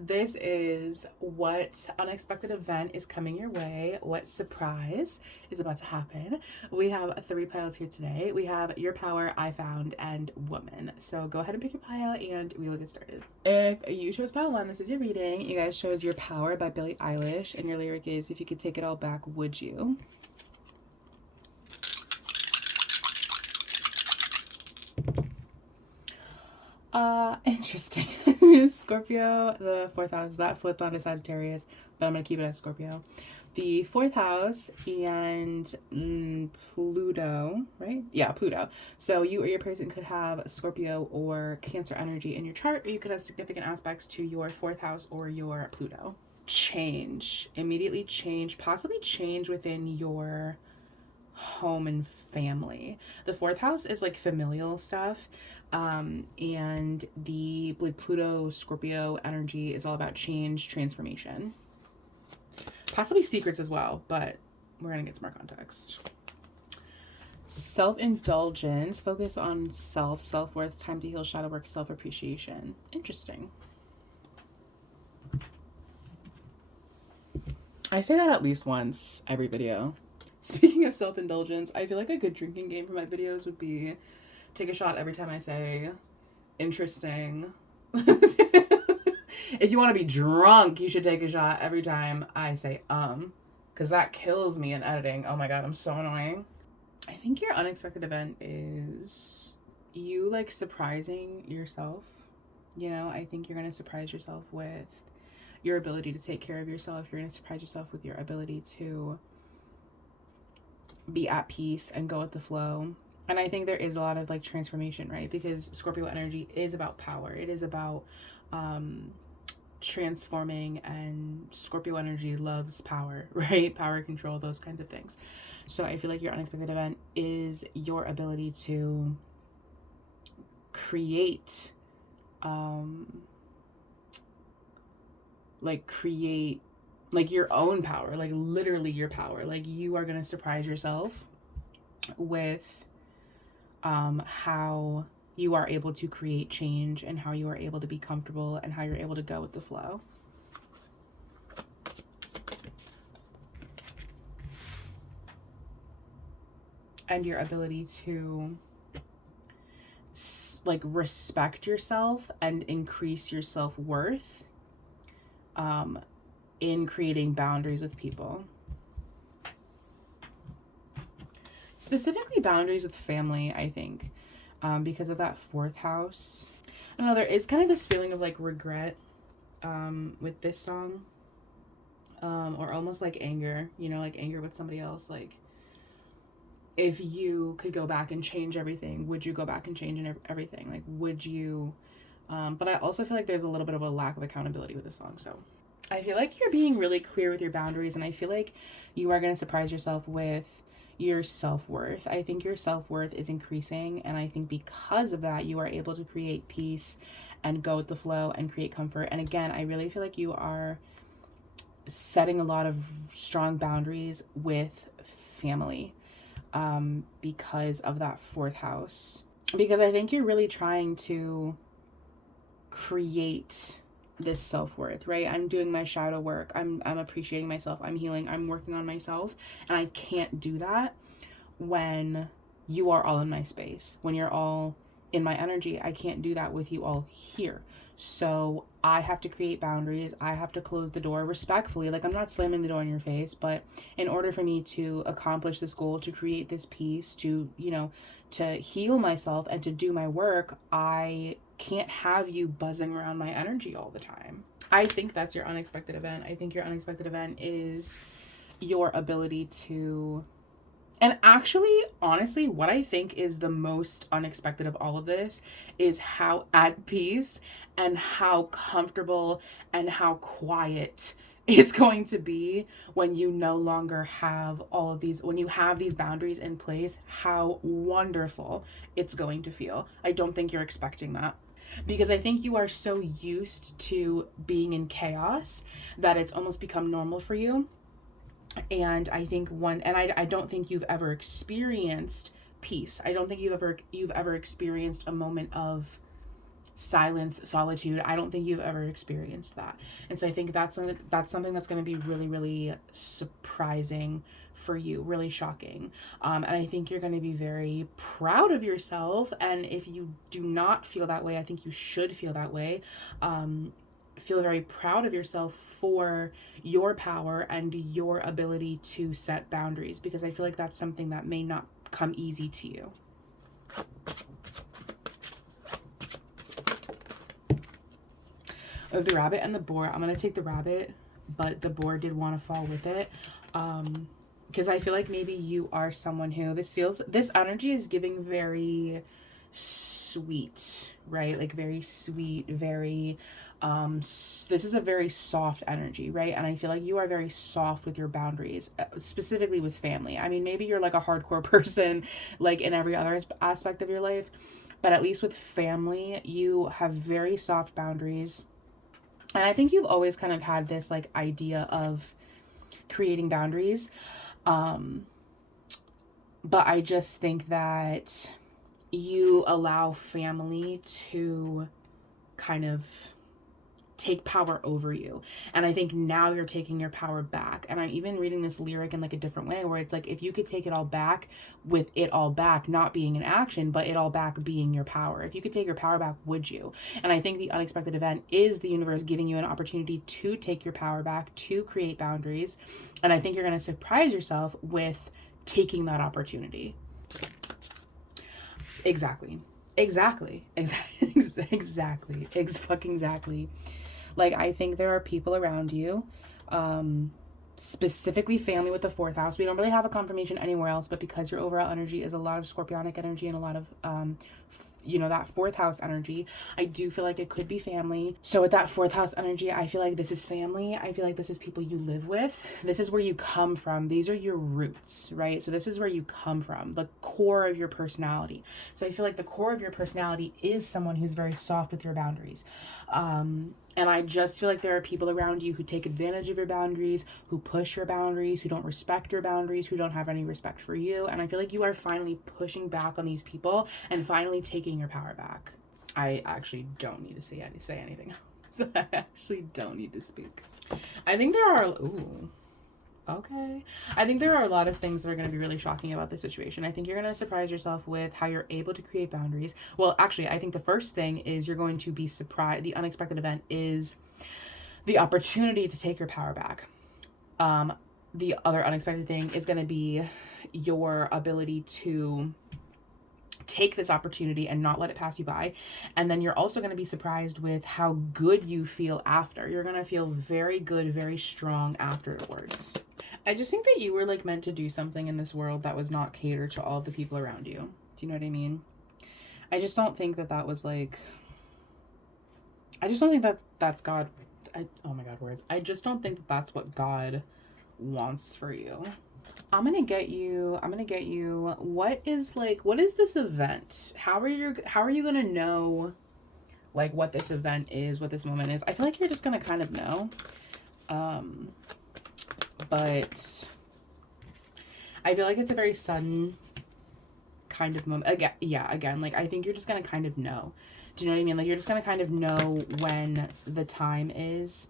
This is what unexpected event is coming your way, what surprise is about to happen. We have 3 piles here today. We have Your Power, I Found, and Woman. So go ahead and pick your pile and we will get started. If you chose pile 1, this is your reading. You guys chose Your Power by Billie Eilish, and your lyric is, if you could take it all back, would you? Interesting. Scorpio, the 4th house, that flipped onto Sagittarius, but I'm gonna keep it as Scorpio. The 4th house and Pluto, right? Yeah, Pluto. So you or your person could have Scorpio or Cancer energy in your chart, or you could have significant aspects to your 4th house or your Pluto. Change, immediately change, possibly change within your home and family. The 4th house is like familial stuff, and the like Pluto Scorpio energy is all about change, transformation, possibly secrets as well, but we're gonna get some more context. Self-indulgence, focus on self-worth, time to heal, shadow work, self-appreciation. Interesting. I say that at least once every video. Speaking of self-indulgence, I feel like a good drinking game for my videos would be take a shot every time I say interesting. If you want to be drunk, you should take a shot every time I say because that kills me in editing. Oh my god, I'm so annoying. I think your unexpected event is you like surprising yourself. You know, I think you're going to surprise yourself with your ability to take care of yourself. You're going to surprise yourself with your ability to be at peace and go with the flow. And I think there is a lot of like transformation, right? Because Scorpio energy is about power. It is about transforming, and Scorpio energy loves power, right? Power, control, those kinds of things. So I feel like your unexpected event is your ability to create create like your own power, like literally your power. Like you are going to surprise yourself with how you are able to create change and how you are able to be comfortable and how you're able to go with the flow. And your ability to like respect yourself and increase your self-worth in creating boundaries with people. Specifically boundaries with family, I think, because of that 4th house. I don't know, there is kind of this feeling of like regret with this song, or almost like anger, you know, like anger with somebody else. Like, if you could go back and change everything, would you go back and change everything? Like, would you? But I also feel like there's a little bit of a lack of accountability with this song. So I feel like you're being really clear with your boundaries, and I feel like you are going to surprise yourself with your self-worth. I think your self-worth is increasing, and I think because of that, you are able to create peace and go with the flow and create comfort. And again, I really feel like you are setting a lot of strong boundaries with family because of that 4th house. Because I think you're really trying to create this self-worth, right? I'm doing my shadow work. I'm appreciating myself. I'm healing. I'm working on myself. And I can't do that when you are all in my space. When you're all in my energy, I can't do that with you all here. So I have to create boundaries. I have to close the door respectfully. Like, I'm not slamming the door in your face, but in order for me to accomplish this goal, to create this peace, to, you know, to heal myself and to do my work, I can't have you buzzing around my energy all the time. I think that's your unexpected event. I think your unexpected event is your ability to, and actually, honestly, what I think is the most unexpected of all of this is how at peace and how comfortable and how quiet it's going to be when you no longer have all of these, when you have these boundaries in place, how wonderful it's going to feel. I don't think you're expecting that, because I think you are so used to being in chaos that it's almost become normal for you. And I think I don't think you've ever experienced peace. I don't think you've ever experienced a moment of silence, solitude. I don't think you've ever experienced that. And so I think that's something that's going to be really, really surprising for you, really shocking. And I think you're going to be very proud of yourself. And if you do not feel that way, I think you should feel that way. Feel very proud of yourself for your power and your ability to set boundaries, because I feel like that's something that may not come easy to you. Of the rabbit and the boar, I'm going to take the rabbit, but the boar did want to fall with it. Because I feel like maybe you are someone who, this energy is giving very sweet, right? Like very sweet, very, this is a very soft energy, right? And I feel like you are very soft with your boundaries, specifically with family. I mean, maybe you're like a hardcore person, like in every other aspect of your life, but at least with family, you have very soft boundaries. And I think you've always kind of had this like idea of creating boundaries. But I just think that you allow family to kind of take power over you. And I think now you're taking your power back. And I'm even reading this lyric in like a different way, where it's like, if you could take it all back, with it all back not being an action, but it all back being your power. If you could take your power back, would you? And I think the unexpected event is the universe giving you an opportunity to take your power back, to create boundaries. And I think you're going to surprise yourself with taking that opportunity. Exactly. Like, I think there are people around you, specifically family with the fourth house. We don't really have a confirmation anywhere else, but because your overall energy is a lot of scorpionic energy and a lot of, that fourth house energy, I do feel like it could be family. So with that fourth house energy, I feel like this is family. I feel like this is people you live with. This is where you come from. These are your roots, right? So this is where you come from, the core of your personality. So I feel like the core of your personality is someone who's very soft with your boundaries. And I just feel like there are people around you who take advantage of your boundaries, who push your boundaries, who don't respect your boundaries, who don't have any respect for you. And I feel like you are finally pushing back on these people and finally taking your power back. I actually don't need to say anything else. I actually don't need to speak. I think there are... Ooh. Okay. I think there are a lot of things that are going to be really shocking about this situation. I think you're going to surprise yourself with how you're able to create boundaries. Well, actually, I think the first thing is you're going to be surprised. The unexpected event is the opportunity to take your power back. The other unexpected thing is going to be your ability to take this opportunity and not let it pass you by. And then you're also going to be surprised with how good you feel after. You're going to feel very good, very strong afterwards. I just think that you were like meant to do something in this world that was not catered to all the people around you. Do you know what I mean? I just don't think that was like, I just don't think that's God. Oh my God, words. I just don't think that that's what God wants for you. I'm gonna get you what is this event? How are you gonna know like what this event is, what this moment is? I feel like you're just gonna kind of know. But I feel like it's a very sudden kind of moment. Again, like I think you're just gonna kind of know. Do you know what I mean? Like you're just gonna kind of know when the time is.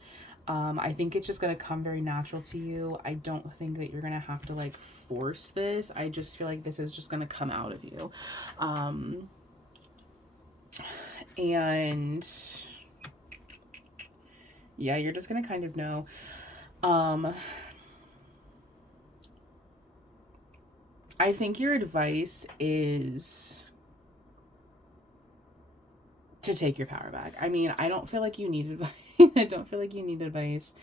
I think it's just going to come very natural to you. I don't think that you're going to have to like force this. I just feel like this is just going to come out of you. And yeah, you're just going to kind of know. I think your advice is to take your power back. I mean, I don't feel like you need advice. I don't feel like you need advice.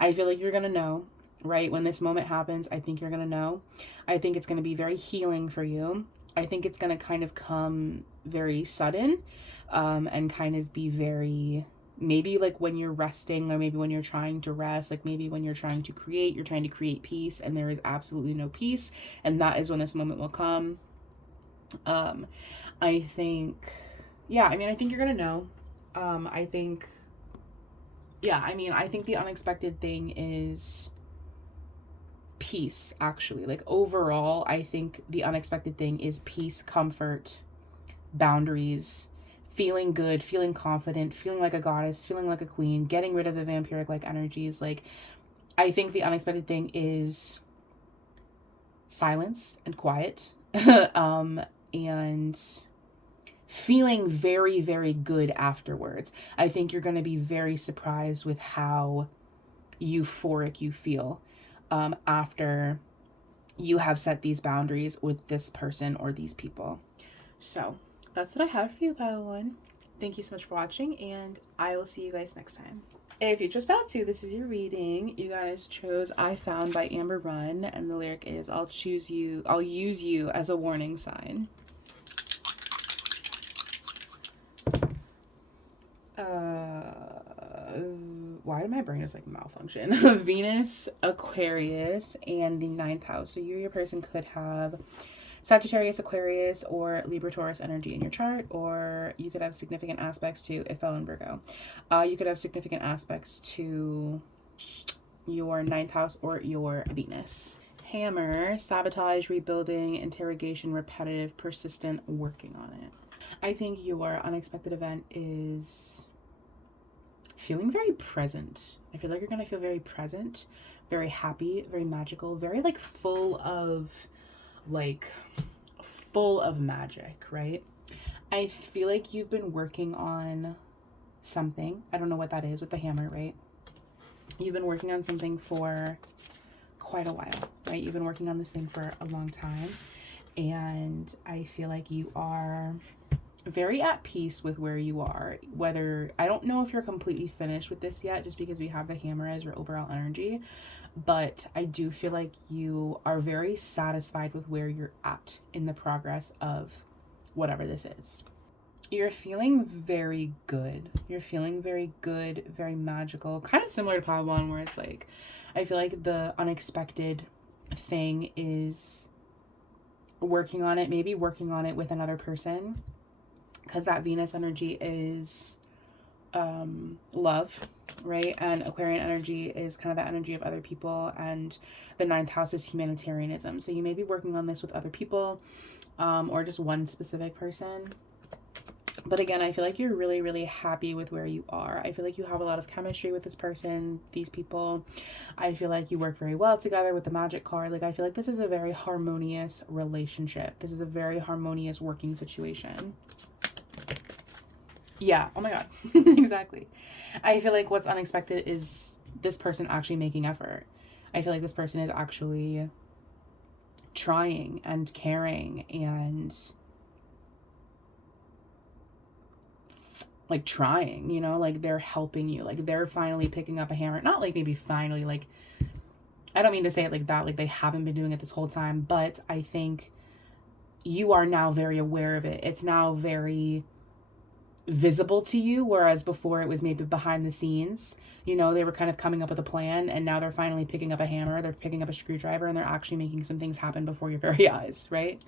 I feel like you're going to know, right? When this moment happens, I think you're going to know. I think it's going to be very healing for you. I think it's going to kind of come very sudden, and kind of be very, maybe like when you're resting, or maybe when you're trying to rest, like maybe when you're trying to create peace, and there is absolutely no peace. And that is when this moment will come. I think, I think you're going to know. I think the unexpected thing is peace, actually. Like overall, I think the unexpected thing is peace, comfort, boundaries, feeling good, feeling confident, feeling like a goddess, feeling like a queen, getting rid of the vampiric like energies. Like, I think the unexpected thing is silence and quiet. And feeling very, very good afterwards. I think you're going to be very surprised with how euphoric you feel after you have set these boundaries with this person or these people. So that's what I have for you, Padawan. Thank you so much for watching, and I will see you guys next time. If you just about to, this is your reading. You guys chose I Found by Amber Run, and the lyric is, I'll use you as a warning sign. Why did my brain just like malfunction? Venus, Aquarius, and the 9th house. So you or your person could have Sagittarius, Aquarius, or Libra, Taurus energy in your chart, or you could have significant aspects to, if fell in Virgo, you could have significant aspects to your 9th house or your Venus. Hammer, sabotage, rebuilding, interrogation, repetitive, persistent, working on it. I think your unexpected event is feeling very present. I feel like you're gonna feel very present, very happy, very magical, very like full of magic, right? I feel like you've been working on something. I don't know what that is with the hammer, right? You've been working on something for quite a while, right? You've been working on this thing for a long time, and I feel like you are very at peace with where you are. Whether, I don't know if you're completely finished with this yet, just because we have the hammer as your overall energy, but I do feel like you are very satisfied with where you're at in the progress of whatever this is. You're feeling very good. You're feeling very good, very magical, kind of similar to Padawan, where it's like, I feel like the unexpected thing is working on it, maybe working on it with another person, because that Venus energy is love, right? And Aquarian energy is kind of the energy of other people, and the 9th house is humanitarianism. So you may be working on this with other people, or just one specific person. But again, I feel like you're really, really happy with where you are. I feel like you have a lot of chemistry with this person, these people. I feel like you work very well together with the magic card. Like, I feel like this is a very harmonious relationship. This is a very harmonious working situation. Yeah, oh my god. Exactly. I feel like what's unexpected is this person actually making effort. I feel like this person is actually trying and caring and like trying, you know, like they're helping you. Like they're finally picking up a hammer. Not like maybe finally, like, I don't mean to say it like that, like they haven't been doing it this whole time, but I think you are now very aware of it. It's now very visible to you, whereas before it was maybe behind the scenes. You know, they were kind of coming up with a plan, and now they're finally picking up a hammer, they're picking up a screwdriver, and they're actually making some things happen before your very eyes, right?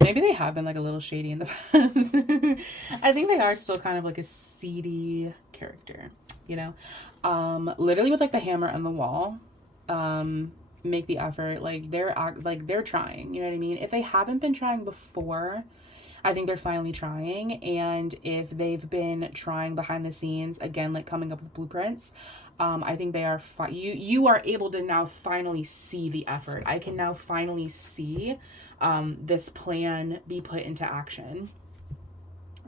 Maybe they have been like a little shady in the past. I think they are still kind of like a seedy character, you know? Literally with like the hammer on the wall, make the effort. Like they're trying, you know what I mean? If they haven't been trying before, I think they're finally trying. And if they've been trying behind the scenes, again, like coming up with blueprints, I think they are you are able to now finally see the effort. I can now finally see this plan be put into action.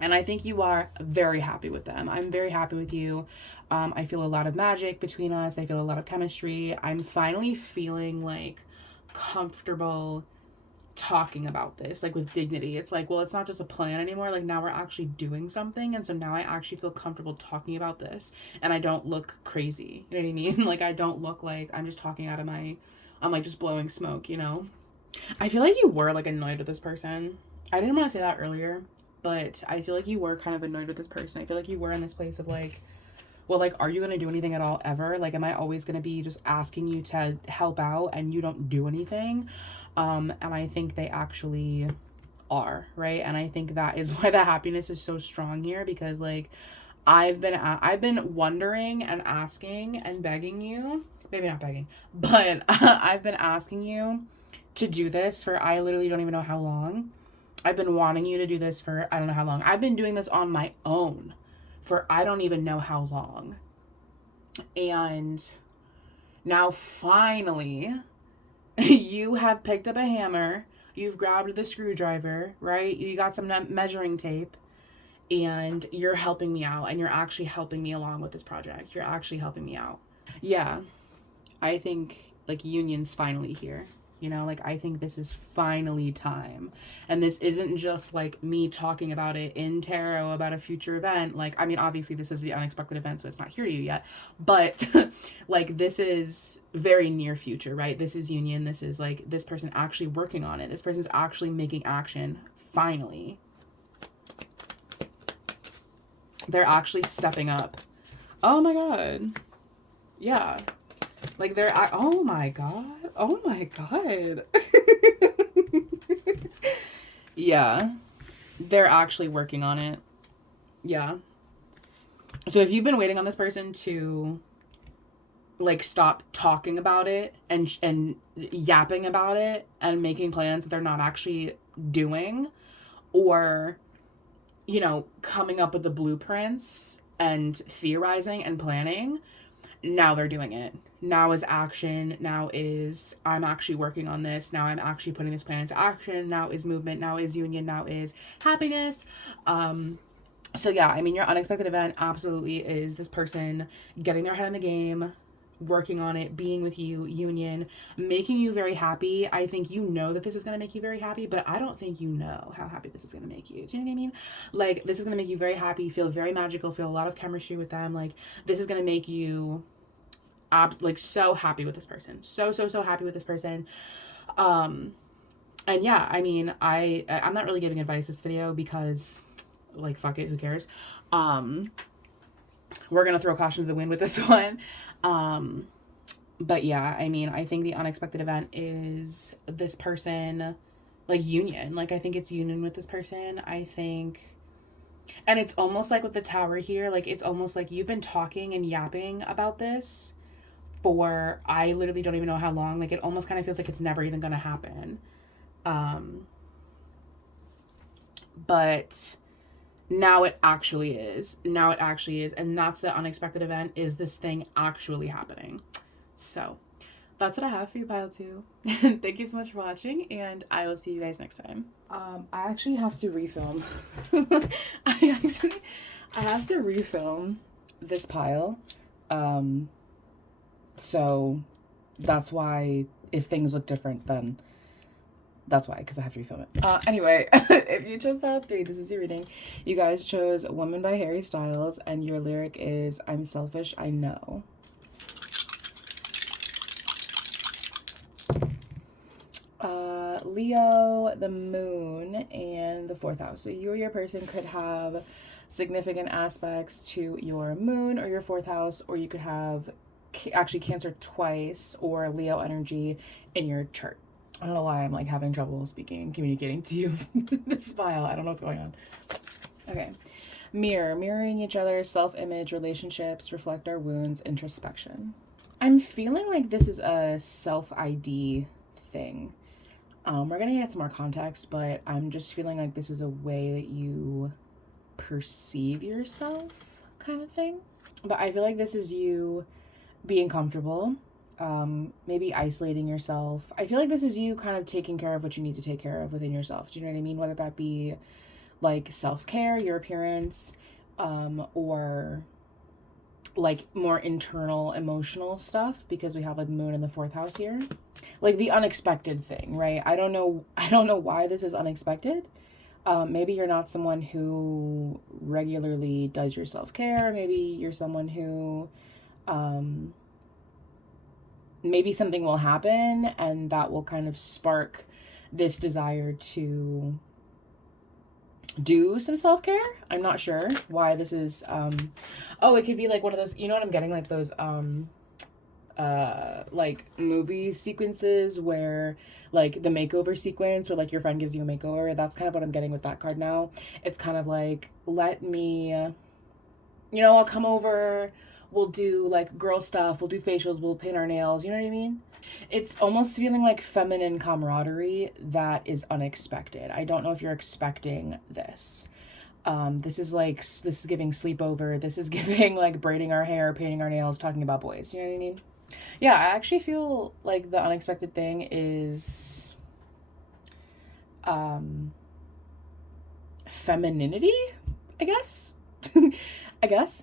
And I think you are very happy with them. I'm very happy with you. I feel a lot of magic between us. I feel a lot of chemistry. I'm finally feeling like comfortable talking about this, like with dignity. It's like, well, it's not just a plan anymore. Like now we're actually doing something. And so now I actually feel comfortable talking about this, and I don't look crazy. You know what I mean? Like I don't look like I'm just talking out of I'm like just blowing smoke, you know? I feel like you were like annoyed with this person. I didn't want to say that earlier, but I feel like you were kind of annoyed with this person. I feel like you were in this place of like, well, like, are you going to do anything at all ever? Like, am I always going to be just asking you to help out and you don't do anything? And I think they actually are, right? And I think that is why the happiness is so strong here, because like I've been wondering and asking and begging you, maybe not begging, but I've been asking you to do this for, I literally don't even know how long. I've been wanting you to do this for I don't know how long. I've been doing this on my own for I don't even know how long. And now finally, you have picked up a hammer, you've grabbed the screwdriver, right? You got some measuring tape, and you're helping me out, and you're actually helping me along with this project. You're actually helping me out. Yeah, I think like union's finally here. You know, like I think this is finally time. And this isn't just like me talking about it in tarot about a future event. Like, I mean, obviously this is the unexpected event, so it's not here to you yet. But like this is very near future, right? This is union. This is like this person actually working on it. This person's actually making action finally. They're actually stepping up. Oh my God. Yeah. Like they're, oh my God. Oh my God. Yeah. They're actually working on it. Yeah. So if you've been waiting on this person to like stop talking about it and yapping about it and making plans that they're not actually doing, or you know, coming up with the blueprints and theorizing and planning, now they're doing it. Now is action. Now is I'm actually working on this. Now I'm actually putting this plan into action. Now is movement. Now is union. Now is happiness. So yeah, I mean, your unexpected event absolutely is this person getting their head in the game, working on it, being with you, union, making you very happy. I think you know that this is going to make you very happy, but I don't think you know how happy this is going to make you. Do you know what I mean? Like, this is going to make you very happy, feel very magical, feel a lot of chemistry with them. Like, this is going to make you like so happy with this person. So happy with this person. And yeah, I mean, I'm not really giving advice this video because like, fuck it, who cares? We're gonna throw caution to the wind with this one. But yeah, I mean, I think the unexpected event is this person, like union. Like, I think it's union with this person. I think, and it's almost like with the tower here, like it's almost like you've been talking and yapping about this for I literally don't even know how long. Like, it almost kind of feels like it's never even gonna happen. But now it actually is. Now it actually is. And that's the unexpected event, is this thing actually happening. So that's what I have for you, pile 2. Thank you so much for watching, and I will see you guys next time. I actually have to refilm. I have to refilm this pile. So that's why if things look different, then that's why, because I have to refilm it. Anyway, if you chose pile 3, this is your reading. You guys chose Woman by Harry Styles, and your lyric is, I'm selfish, I know. Leo, the moon, and the 4th house. So you or your person could have significant aspects to your moon or your 4th house, or you could have actually Cancer twice or Leo energy in your chart. I don't know why I'm like having trouble speaking and communicating to you this file. I don't know what's going on. Okay. Mirroring each other, self-image, relationships, reflect our wounds, introspection. I'm feeling like this is a self-ID thing. We're gonna get some more context, but I'm just feeling like this is a way that you perceive yourself, kind of thing. But I feel like this is you being comfortable, maybe isolating yourself. I feel like this is you kind of taking care of what you need to take care of within yourself. Do you know what I mean? Whether that be like self-care, your appearance, or like more internal emotional stuff, because we have like moon in the 4th house here. Like the unexpected thing, right? I don't know why this is unexpected. Maybe you're not someone who regularly does your self-care. Maybe you're someone who maybe something will happen and that will kind of spark this desire to do some self-care. I'm not sure why this is oh, it could be like one of those, you know what I'm getting, like those like movie sequences where like the makeover sequence, where like your friend gives you a makeover. That's kind of what I'm getting with that card now. It's kind of like, let me, you know, I'll come over, we'll do like girl stuff, we'll do facials, we'll paint our nails, you know what I mean? It's almost feeling like feminine camaraderie that is unexpected. I don't know if you're expecting this. This is giving sleepover. This is giving like braiding our hair, painting our nails, talking about boys. You know what I mean? Yeah, I actually feel like the unexpected thing is um, femininity, I guess. I guess.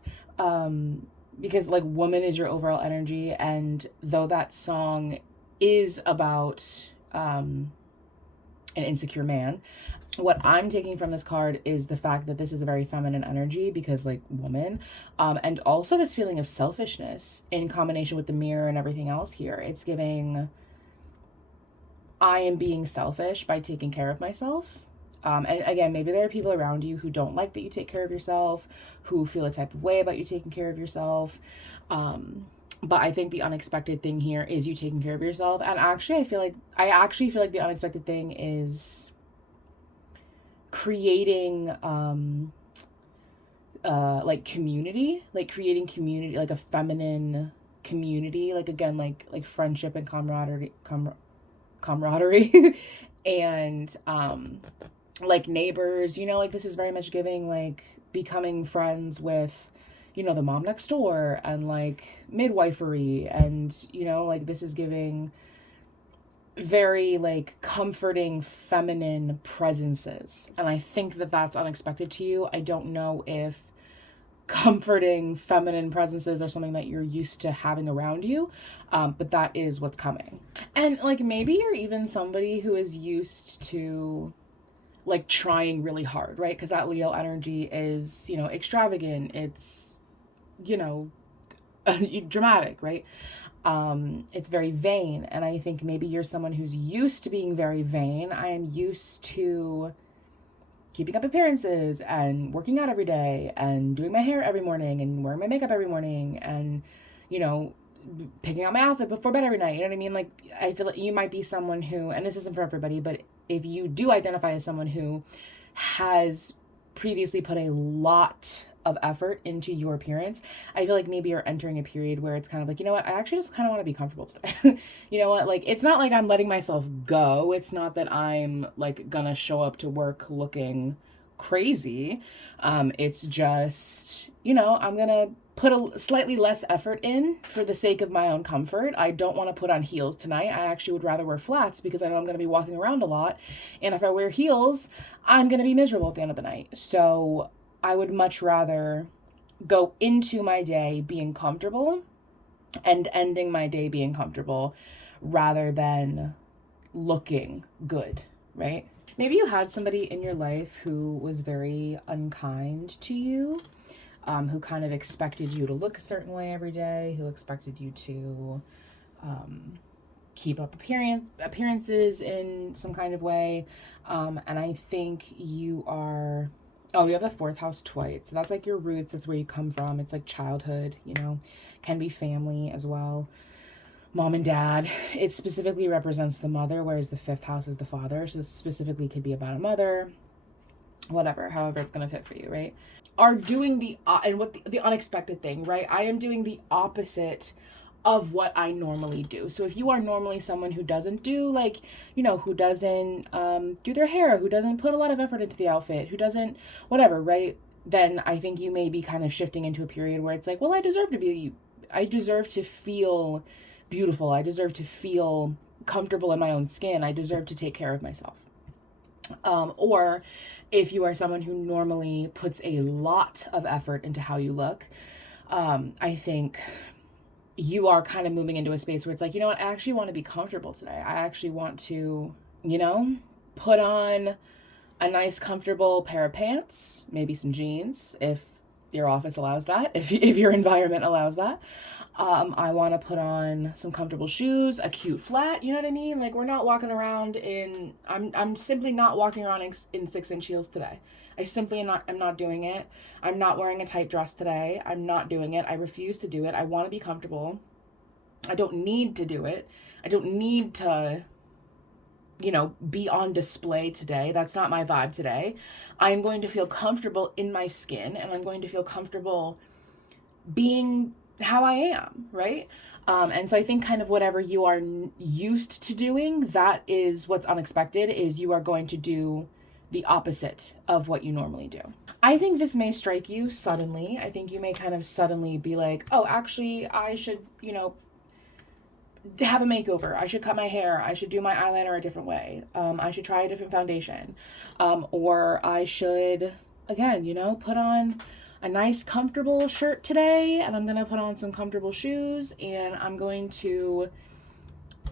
Because like woman is your overall energy, and though that song is about an insecure man, what I'm taking from this card is the fact that this is a very feminine energy because like woman, and also this feeling of selfishness in combination with the mirror and everything else here. It's giving, I am being selfish by taking care of myself. And again, maybe there are people around you who don't like that you take care of yourself, who feel a type of way about you taking care of yourself. But I think the unexpected thing here is you taking care of yourself. And actually, I actually feel like the unexpected thing is creating like community, like creating community, like a feminine community, like again, like friendship and camaraderie and like neighbors, you know, like this is very much giving like becoming friends with, you know, the mom next door and like midwifery, and you know, like this is giving very like comforting feminine presences, and I think that that's unexpected to you. I don't know if comforting feminine presences are something that you're used to having around you, but that is what's coming. And like maybe you're even somebody who is used to like trying really hard, right? Because that Leo energy is, you know, extravagant, it's, you know, dramatic, right? It's very vain, and I think maybe you're someone who's used to being very vain. I am used to keeping up appearances and working out every day and doing my hair every morning and wearing my makeup every morning and, you know, picking out my outfit before bed every night. You know what I mean? Like, I feel like you might be someone who, and this isn't for everybody, but if you do identify as someone who has previously put a lot of effort into your appearance, I feel like maybe you're entering a period where it's kind of like, you know what, I actually just kind of want to be comfortable today. You know what, like it's not like I'm letting myself go. It's not that I'm like gonna show up to work looking crazy. It's just, you know, I'm gonna put a slightly less effort in for the sake of my own comfort. I don't want to put on heels tonight. I actually would rather wear flats because I know I'm going to be walking around a lot. And if I wear heels, I'm going to be miserable at the end of the night. So I would much rather go into my day being comfortable and ending my day being comfortable rather than looking good, right? Maybe you had somebody in your life who was very unkind to you, who kind of expected you to look a certain way every day, who expected you to keep up appearances in some kind of way. And I think you are, oh, you have the fourth house twice. So that's like your roots. That's where you come from. It's like childhood, you know, can be family as well. Mom and dad. It specifically represents the mother, whereas the fifth house is the father. So this specifically could be about a mother, whatever, however it's going to fit for you, right? Are doing and what the unexpected thing, right? I am doing the opposite of what I normally do. So if you are normally someone who doesn't do like, you know, who doesn't do their hair, who doesn't put a lot of effort into the outfit, who doesn't whatever, right? Then I think you may be kind of shifting into a period where it's like, well, I deserve to feel beautiful. I deserve to feel comfortable in my own skin. I deserve to take care of myself. Or if you are someone who normally puts a lot of effort into how you look, I think you are kind of moving into a space where it's like, you know what, I actually want to be comfortable today. I actually want to, you know, put on a nice comfortable pair of pants, maybe some jeans if your office allows that, if your environment allows that. I want to put on some comfortable shoes, a cute flat, you know what I mean? Like, we're not walking around in, I'm simply not walking around in 6-inch heels today. I'm not doing it. I'm not wearing a tight dress today. I'm not doing it. I refuse to do it. I want to be comfortable. I don't need to do it. I don't need to, you know, be on display today. That's not my vibe today. I'm going to feel comfortable in my skin, and I'm going to feel comfortable being how I am, right? And so I think kind of whatever you are used to doing, that is what's unexpected, is you are going to do the opposite of what you normally do. I think this may strike you suddenly. I think you may kind of suddenly be like, oh, actually, I should, have a makeover. I should cut my hair. I should do my eyeliner a different way. I should try a different foundation. Or I should, again, put on a nice comfortable shirt today, and I'm going to put on some comfortable shoes, and I'm going to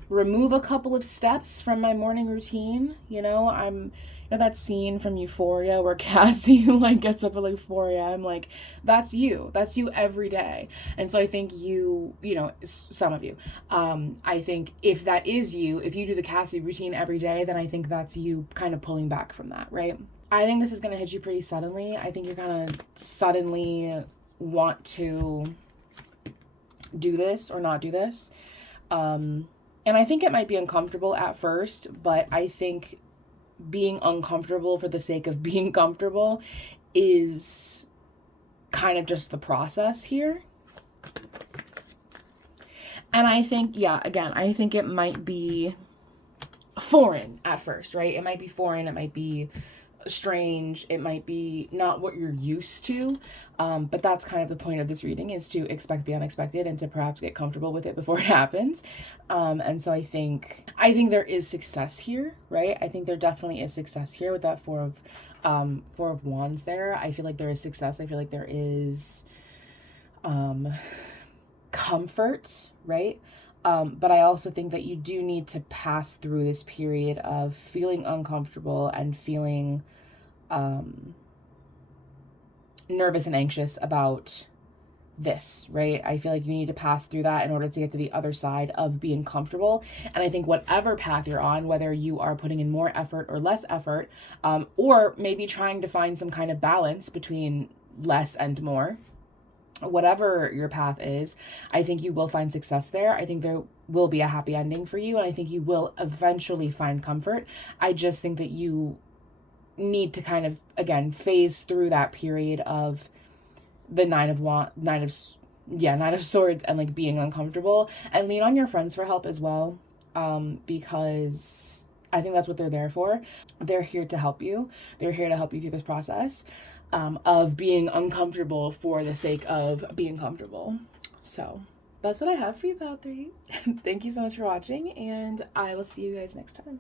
remove a couple of steps from my morning routine. That scene from Euphoria where Cassie like gets up at like 4 a.m. Like, that's you every day. And so I think some of you, I think if that is you, if you do the Cassie routine every day, then I think that's you kind of pulling back from that, right? I think this is going to hit you pretty suddenly. I think you're going to suddenly want to do this or not do this. And I think it might be uncomfortable at first, but I think being uncomfortable for the sake of being comfortable is kind of just the process here. And I think, I think it might be foreign at first, right? It might be foreign. It might be strange. It might be not what you're used to. But that's kind of the point of this reading, is to expect the unexpected and to perhaps get comfortable with it before it happens. And so I think there is success here, right? I think there definitely is success here with that Four of Wands there. I feel like there is success. I feel like there is comfort, right? But I also think that you do need to pass through this period of feeling uncomfortable and feeling nervous and anxious about this, right? I feel like you need to pass through that in order to get to the other side of being comfortable. And I think whatever path you're on, whether you are putting in more effort or less effort, or maybe trying to find some kind of balance between less and more, whatever your path is, I think you will find success there. I think there will be a happy ending for you, and I think you will eventually find comfort. I just think that you need to kind of, again, phase through that period of the Nine of Swords and like being uncomfortable, and lean on your friends for help as well, because I think that's what they're there for. They're here to help you. They're here to help you through this process of being uncomfortable for the sake of being comfortable. So that's what I have for you, Pal 3. Thank you so much for watching, and I will see you guys next time.